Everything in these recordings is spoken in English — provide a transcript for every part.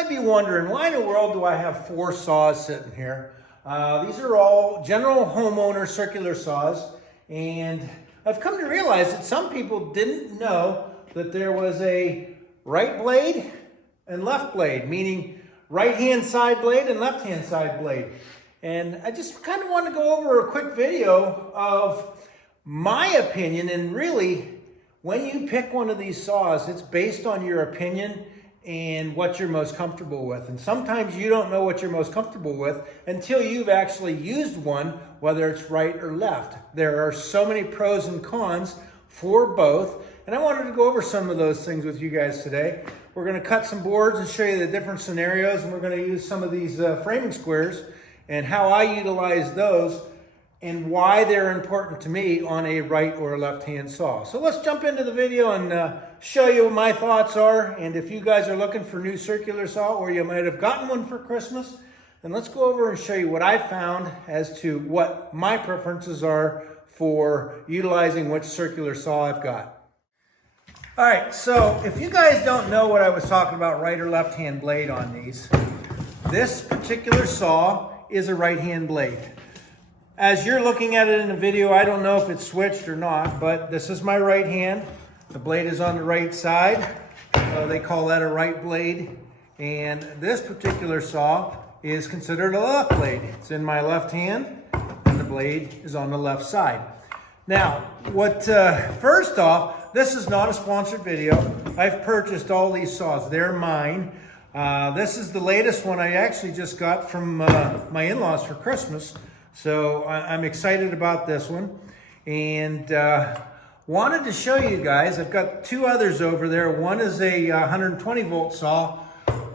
might be wondering, why in the world do I have 4 saws sitting here? These are all general homeowner circular saws, and I've come to realize that some people didn't know that there was a right blade and left blade, meaning right hand side blade and left hand side blade. And I just kind of want to go over a quick video of my opinion, and really, when you pick one of these saws, it's based on your opinion and what you're most comfortable with. And sometimes you don't know what you're most comfortable with until you've actually used one, whether it's right or left. There are so many pros and cons for both, and I wanted to go over some of those things with you guys today. We're going to cut some boards and show you the different scenarios, and we're going to use some of these framing squares and how I utilize those and why they're important to me on a right or a left-hand saw. So let's jump into the video and show you what my thoughts are. And if you guys are looking for a new circular saw, or you might have gotten one for Christmas, then let's go over and show you what I found as to what my preferences are for utilizing which circular saw I've got. All right, so if you guys don't know what I was talking about, right or left-hand blade on these, this particular saw is a right-hand blade. As you're looking at it in the video, I don't know if it's switched or not, but this is my right hand. The blade is on the right side. They call that a right blade. And this particular saw is considered a left blade. It's in my left hand, and the blade is on the left side. Now, first off, this is not a sponsored video. I've purchased all these saws. They're mine. This is the latest one I actually just got from my in-laws for Christmas. So I'm excited about this one, and wanted to show you guys. I've got 2 others over there. One is a 120 volt saw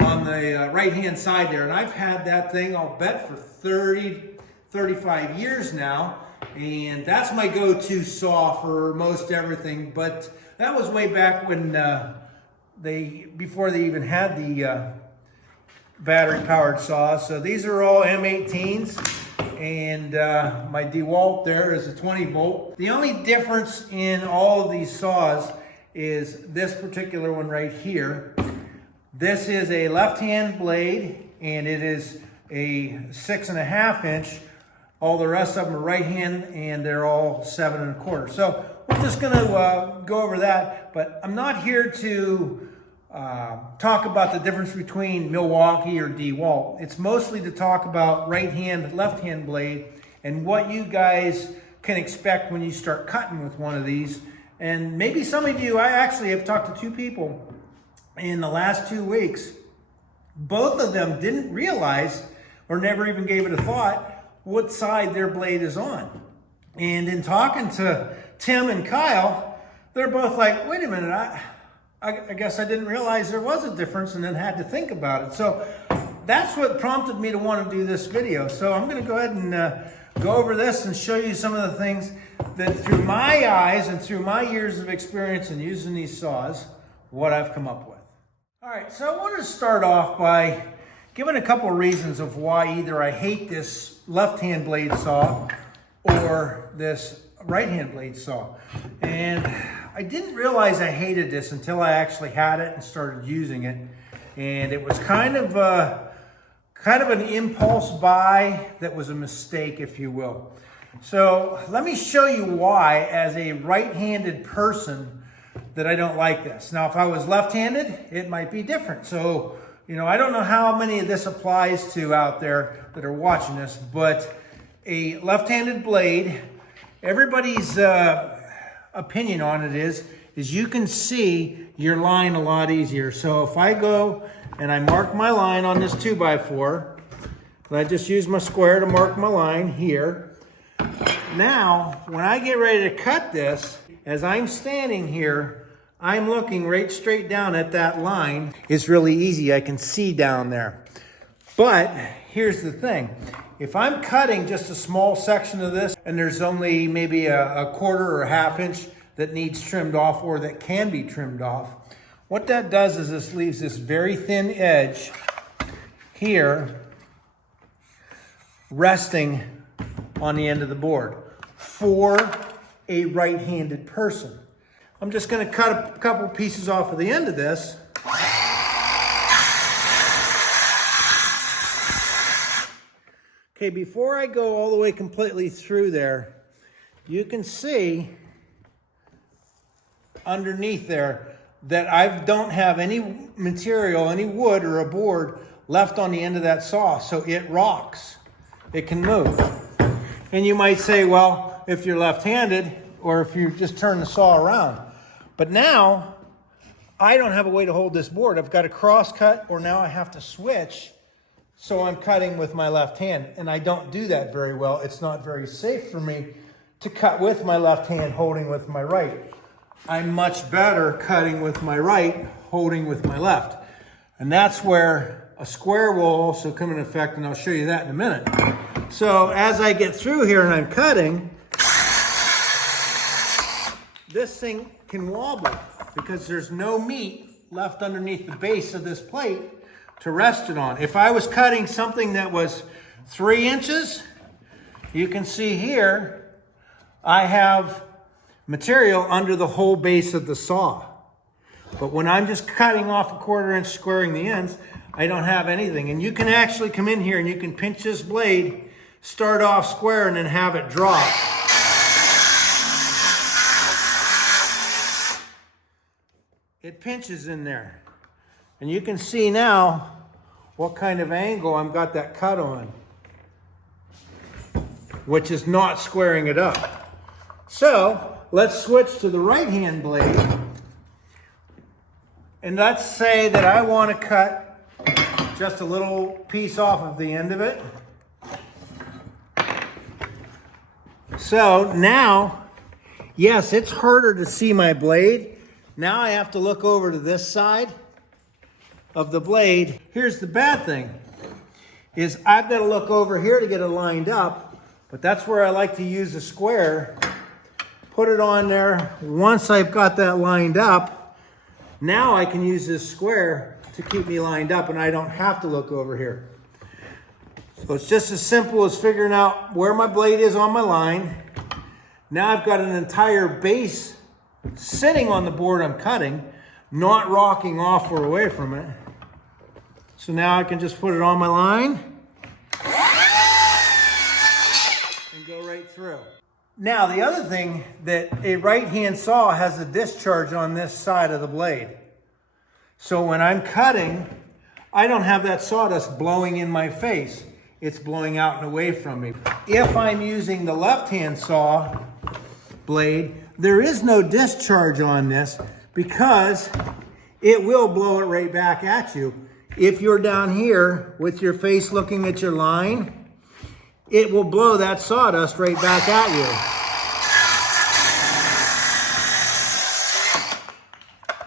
on the right hand side there, and I've had that thing, I'll bet, for 35 years now, and that's my go-to saw for most everything. But that was way back when before they even had the battery powered saws. So these are all M18s. And my DeWalt there is a 20 volt. The only difference in all of these saws is this particular one right here. This is a left-hand blade, and it is a 6.5 inch. All the rest of them are right hand, and they're all 7 1/4. So we're just gonna go over that, but I'm not here to talk about the difference between Milwaukee or DeWalt. It's mostly to talk about right hand, left hand blade, and what you guys can expect when you start cutting with one of these. And maybe some of you, I actually have talked to 2 people in the last 2 weeks. Both of them didn't realize, or never even gave it a thought, what side their blade is on. And in talking to Tim and Kyle, they're both like, wait a minute, I guess I didn't realize there was a difference, and then had to think about it. So that's what prompted me to want to do this video. So I'm going to go ahead and go over this and show you some of the things that, through my eyes and through my years of experience in using these saws, what I've come up with. All right, so I want to start off by giving a couple of reasons of why either I hate this left-hand blade saw or this right-hand blade saw. And I didn't realize I hated this until I actually had it and started using it. And it was kind of an impulse buy that was a mistake, if you will. So let me show you why, as a right-handed person, that I don't like this. Now, if I was left-handed, it might be different. So, I don't know how many of this applies to out there that are watching this, but a left-handed blade, everybody's opinion on it is you can see your line a lot easier. So if I go and I mark my line on this 2x4, and I just use my square to mark my line here. Now, when I get ready to cut this, as I'm standing here, I'm looking right straight down at that line. It's really easy, I can see down there. But here's the thing. If I'm cutting just a small section of this, and there's only maybe a 1/4 or a 1/2 inch that needs trimmed off, or that can be trimmed off, what that does is this leaves this very thin edge here resting on the end of the board for a right-handed person. I'm just going to cut a couple pieces off of the end of this. Okay, before I go all the way completely through there, you can see underneath there that I don't have any material, any wood or a board left on the end of that saw, so it rocks. It can move. And you might say, well, if you're left-handed or if you just turn the saw around. But now, I don't have a way to hold this board. I've got a cross cut, or now I have to switch, so I'm cutting with my left hand. And I don't do that very well. It's not very safe for me to cut with my left hand, holding with my right. I'm much better cutting with my right, holding with my left. And that's where a square will also come into effect, and I'll show you that in a minute. So as I get through here and I'm cutting, this thing can wobble because there's no meat left underneath the base of this plate to rest it on. If I was cutting something that was 3 inches, you can see here, I have material under the whole base of the saw. But when I'm just cutting off a 1/4 inch, squaring the ends, I don't have anything. And you can actually come in here and you can pinch this blade, start off square, and then have it drop. It pinches in there. And you can see now what kind of angle I've got that cut on, which is not squaring it up. So let's switch to the right hand blade. And let's say that I want to cut just a little piece off of the end of it. So now, yes, it's harder to see my blade. Now I have to look over to this side of the blade. Here's the bad thing, is I've got to look over here to get it lined up, but that's where I like to use a square. Put it on there. Once I've got that lined up, now I can use this square to keep me lined up, and I don't have to look over here. So it's just as simple as figuring out where my blade is on my line. Now I've got an entire base sitting on the board I'm cutting, not rocking off or away from it. So now I can just put it on my line and go right through. Now the other thing, that a right-hand saw has a discharge on this side of the blade. So when I'm cutting, I don't have that sawdust blowing in my face. It's blowing out and away from me. If I'm using the left-hand saw blade, there is no discharge on this because it will blow it right back at you. If you're down here with your face looking at your line, it will blow that sawdust right back at you.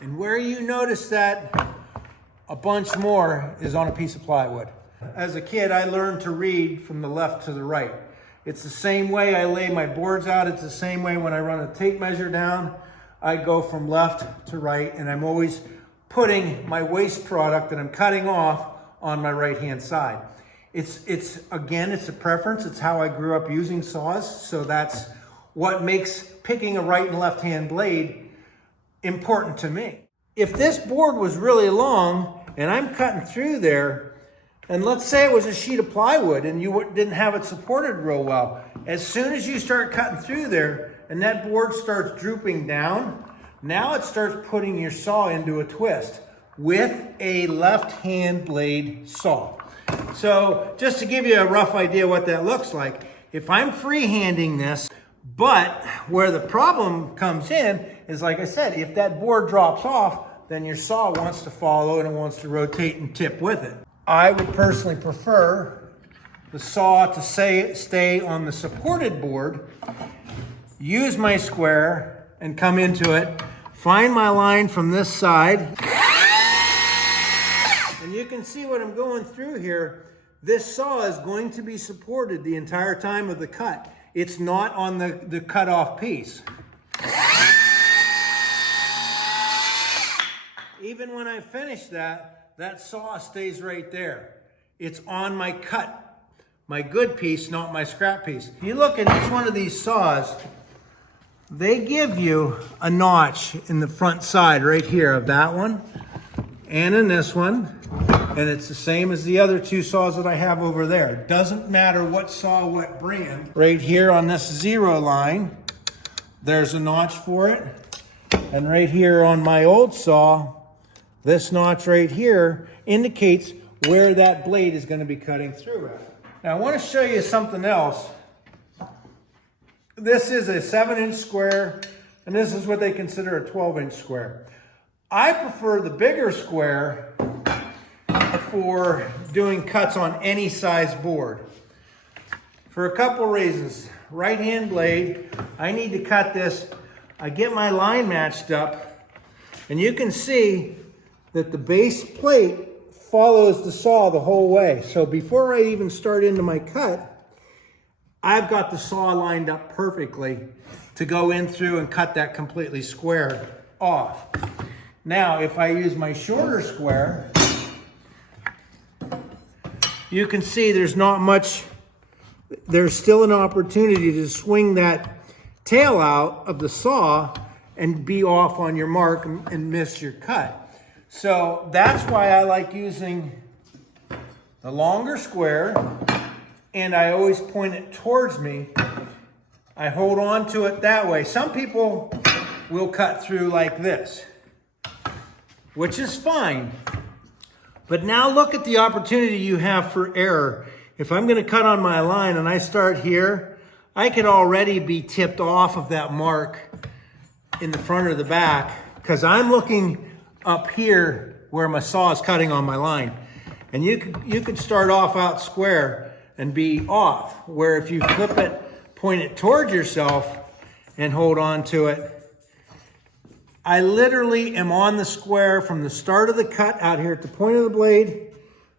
And where you notice that a bunch more is on a piece of plywood. As a kid, I learned to read from the left to the right. It's the same way I lay my boards out. It's the same way when I run a tape measure down. I go from left to right, and I'm always putting my waste product that I'm cutting off on my right-hand side. It's again, it's a preference. It's how I grew up using saws, so that's what makes picking a right and left-hand blade important to me. If this board was really long and I'm cutting through there, and let's say it was a sheet of plywood and you didn't have it supported real well, as soon as you start cutting through there and that board starts drooping down, now it starts putting your saw into a twist with a left-hand blade saw. So just to give you a rough idea what that looks like, if I'm freehanding this, but where the problem comes in is, like I said, if that board drops off, then your saw wants to follow and it wants to rotate and tip with it. I would personally prefer the saw to stay on the supported board, use my square and come into it, find my line from this side, and you can see what I'm going through here. This saw is going to be supported the entire time of the cut. It's not on the cut off piece. Even when I finish that saw stays right there. It's on my cut, my good piece, not my scrap piece. If you look at each one of these saws, they give you a notch in the front side right here of that one, and in this one, And it's the same as the other two saws that I have over there. Doesn't matter what saw, what brand. Right here on this 0 line, there's a notch for it. And right here on my old saw, this notch right here indicates where that blade is going to be cutting through at. Now I want to show you something else. This is a 7-inch square, and this is what they consider a 12-inch square. I prefer the bigger square for doing cuts on any size board. For a couple reasons. Right hand blade, I need to cut this. I get my line matched up, and you can see that the base plate follows the saw the whole way. So before I even start into my cut, I've got the saw lined up perfectly to go in through and cut that completely square off. Now, if I use my shorter square, you can see there's not much, there's still an opportunity to swing that tail out of the saw and be off on your mark and miss your cut. So that's why I like using the longer square, and I always point it towards me. I hold on to it that way. Some people will cut through like this, which is fine. But now look at the opportunity you have for error. If I'm going to cut on my line and I start here, I could already be tipped off of that mark in the front or the back because I'm looking up here where my saw is cutting on my line. And you could start off out square and be off, where if you flip it, point it towards yourself and hold on to it, I literally am on the square from the start of the cut out here at the point of the blade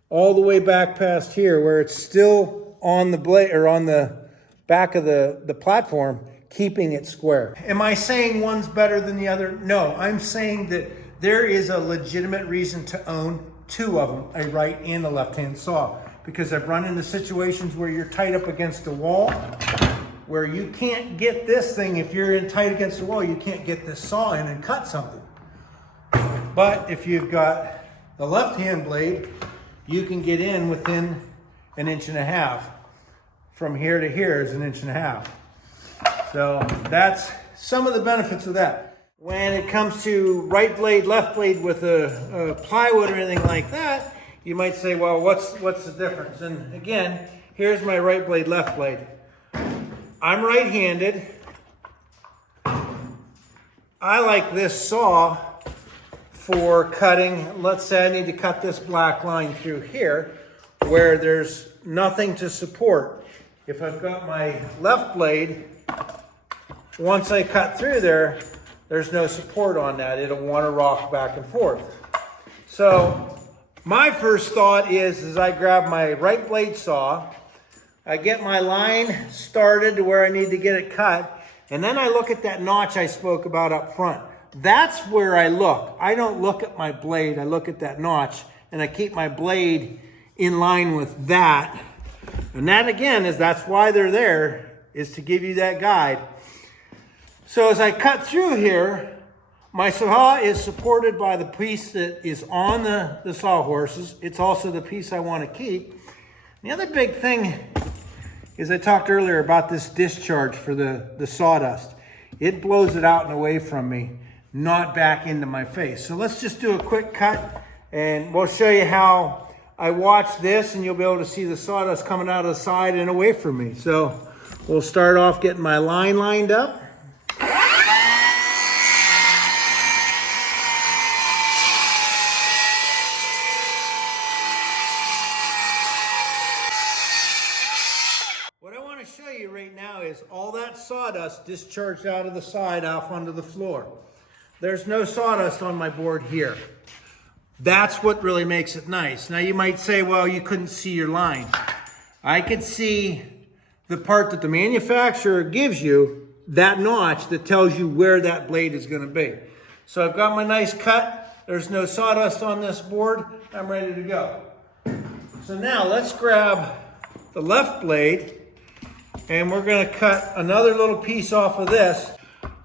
all the way back past here where it's still on the blade or on the back of the platform, keeping it square. Am I saying one's better than the other? No, I'm saying that there is a legitimate reason to own two of them, a right and a left-hand saw, because I've run into situations where you're tight up against a wall, where you can't get this thing, if you're in tight against the wall, you can't get this saw in and cut something. But if you've got the left-hand blade, you can get in within 1.5 inches. From here to here is 1.5 inches. So that's some of the benefits of that. When it comes to right blade, left blade with a plywood or anything like that, you might say, well, what's the difference? And again, here's my right blade, left blade. I'm right-handed. I like this saw for cutting. Let's say I need to cut this black line through here where there's nothing to support. If I've got my left blade, once I cut through there, there's no support on that. It'll want to rock back and forth. So my first thought is I grab my right blade saw, I get my line started to where I need to get it cut, and then I look at that notch I spoke about up front. That's where I look. I don't look at my blade, I look at that notch, and I keep my blade in line with that. And that again that's why they're there, is to give you that guide. So as I cut through here, my saw is supported by the piece that is on the sawhorses. It's also the piece I want to keep. The other big thing is I talked earlier about this discharge for the sawdust. It blows it out and away from me, not back into my face. So let's just do a quick cut and we'll show you how I watch this, and you'll be able to see the sawdust coming out of the side and away from me. So we'll start off getting my line lined up. Show you right now is all that sawdust discharged out of the side off onto the floor. There's no sawdust on my board here. That's what really makes it nice. Now you might say, well, you couldn't see your line. I could see the part that the manufacturer gives you, that notch that tells you where that blade is going to be. So I've got my nice cut. There's no sawdust on this board. I'm ready to go. So now let's grab the left blade, and we're going to cut another little piece off of this.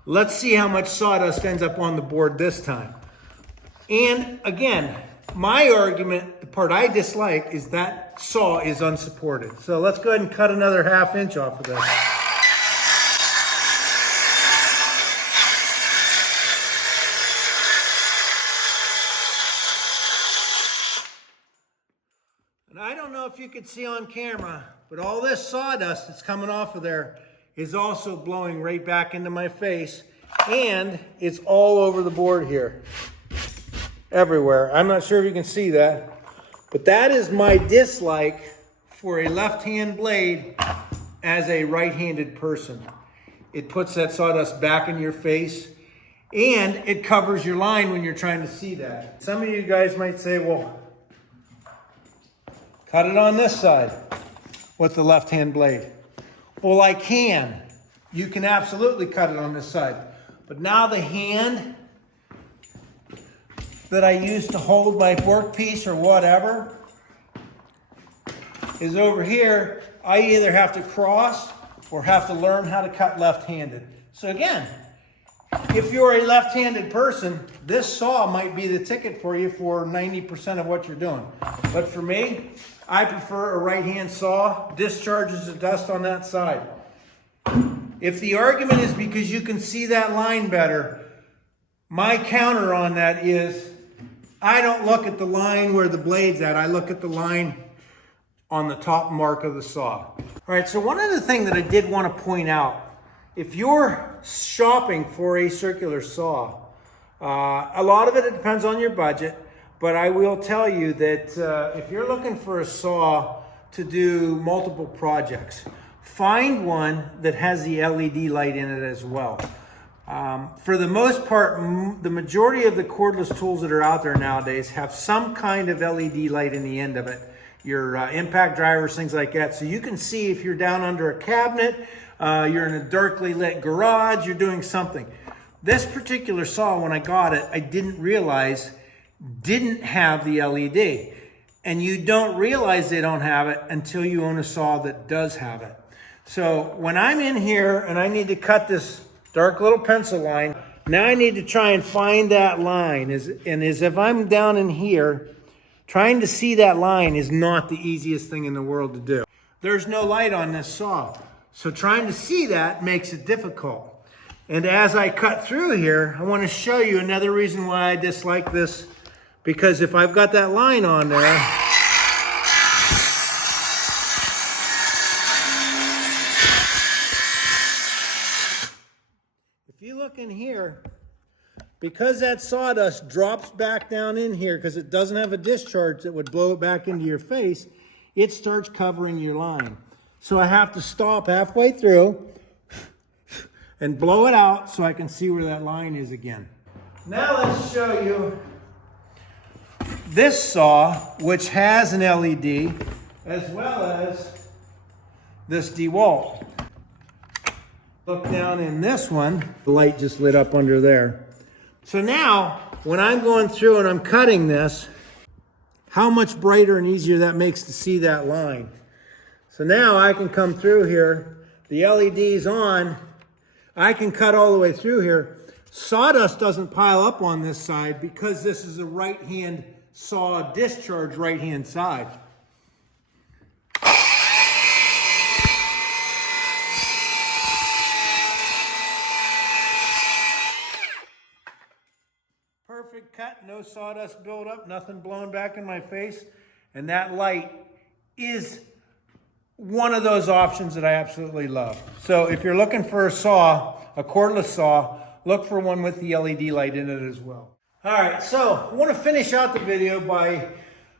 Let's see how much sawdust ends up on the board this time. And again, my argument, the part I dislike is that saw is unsupported. So let's go ahead and cut another 1/2 inch off of this. And I don't know if you could see on camera, but all this sawdust that's coming off of there is also blowing right back into my face, and it's all over the board here. Everywhere. I'm not sure if you can see that, but that is my dislike for a left-hand blade as a right-handed person. It puts that sawdust back in your face, and it covers your line when you're trying to see that. Some of you guys might say, well, cut it on this side with the left-hand blade. Well, I can. You can absolutely cut it on this side. But now the hand that I use to hold my workpiece or whatever is over here. I either have to cross or have to learn how to cut left-handed. So again, if you're a left-handed person, this saw might be the ticket for you for 90% of what you're doing. But for me, I prefer a right-hand saw, discharges the dust on that side. If the argument is because you can see that line better, my counter on that is I don't look at the line where the blade's at. I look at the line on the top mark of the saw. All right, so one other thing that I did want to point out, if you're shopping for a circular saw, a lot of it depends on your budget, but I will tell you that if you're looking for a saw to do multiple projects, find one that has the LED light in it as well. For the most part, the majority of the cordless tools that are out there nowadays have some kind of LED light in the end of it. Your impact drivers, things like that. So you can see if you're down under a cabinet, you're in a darkly lit garage, you're doing something. This particular saw, when I got it, I didn't realize didn't have the LED. And you don't realize they don't have it until you own a saw that does have it. So when I'm in here and I need to cut this dark little pencil line, now I need to try and find that line. As if I'm down in here, trying to see that line is not the easiest thing in the world to do. There's no light on this saw, so trying to see that makes it difficult. And as I cut through here, I want to show you another reason why I dislike this, because if I've got that line on there, if you look in here, because that sawdust drops back down in here because it doesn't have a discharge that would blow it back into your face, it starts covering your line. So I have to stop halfway through and blow it out so I can see where that line is again. Now let's show you this saw, which has an LED, as well as this DeWalt. Look down in this one, the light just lit up under there. So now, when I'm going through and I'm cutting this, how much brighter and easier that makes to see that line. So now I can come through here, the LED's on, I can cut all the way through here. Sawdust doesn't pile up on this side because this is a right-hand saw discharge right-hand side. Perfect cut, no sawdust buildup, nothing blowing back in my face. And that light is one of those options that I absolutely love. So if you're looking for a saw, a cordless saw, look for one with the LED light in it as well. All right, so I want to finish out the video by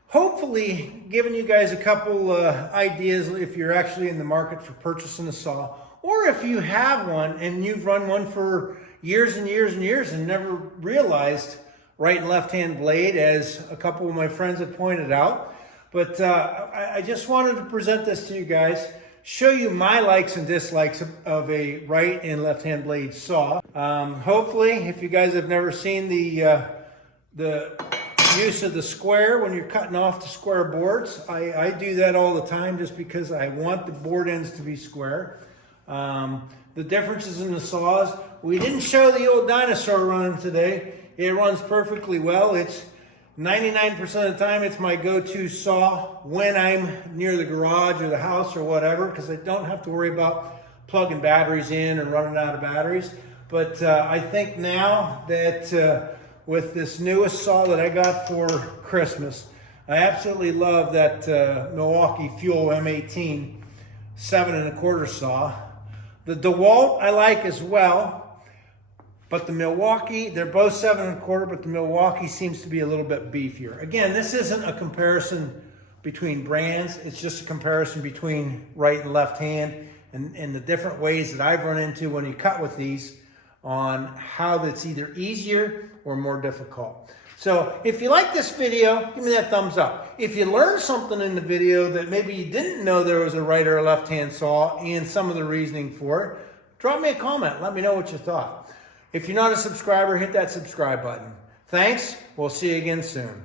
hopefully giving you guys a couple ideas if you're actually in the market for purchasing a saw, or if you have one and you've run one for years and years and years and never realized right and left-hand blade, as a couple of my friends have pointed out. But I just wanted to present this to you guys, show you my likes and dislikes of a right and left-hand blade saw. Hopefully, if you guys have never seen the use of the square when you're cutting off the square boards, I do that all the time just because I want the board ends to be square. The differences in the saws, we didn't show the old dinosaur running today. It runs perfectly well. It's 99% of the time, it's my go-to saw when I'm near the garage or the house or whatever, because I don't have to worry about plugging batteries in and running out of batteries. But I think now that with this newest saw that I got for Christmas, I absolutely love that Milwaukee Fuel M18 7 1/4 saw. The DeWalt I like as well. But the Milwaukee, they're both 7 1/4, but the Milwaukee seems to be a little bit beefier. Again, this isn't a comparison between brands. It's just a comparison between right and left hand and the different ways that I've run into when you cut with these on how that's either easier or more difficult. So if you like this video, give me that thumbs up. If you learned something in the video that maybe you didn't know there was a right or a left hand saw and some of the reasoning for it, drop me a comment. Let me know what you thought. If you're not a subscriber, hit that subscribe button. Thanks. We'll see you again soon.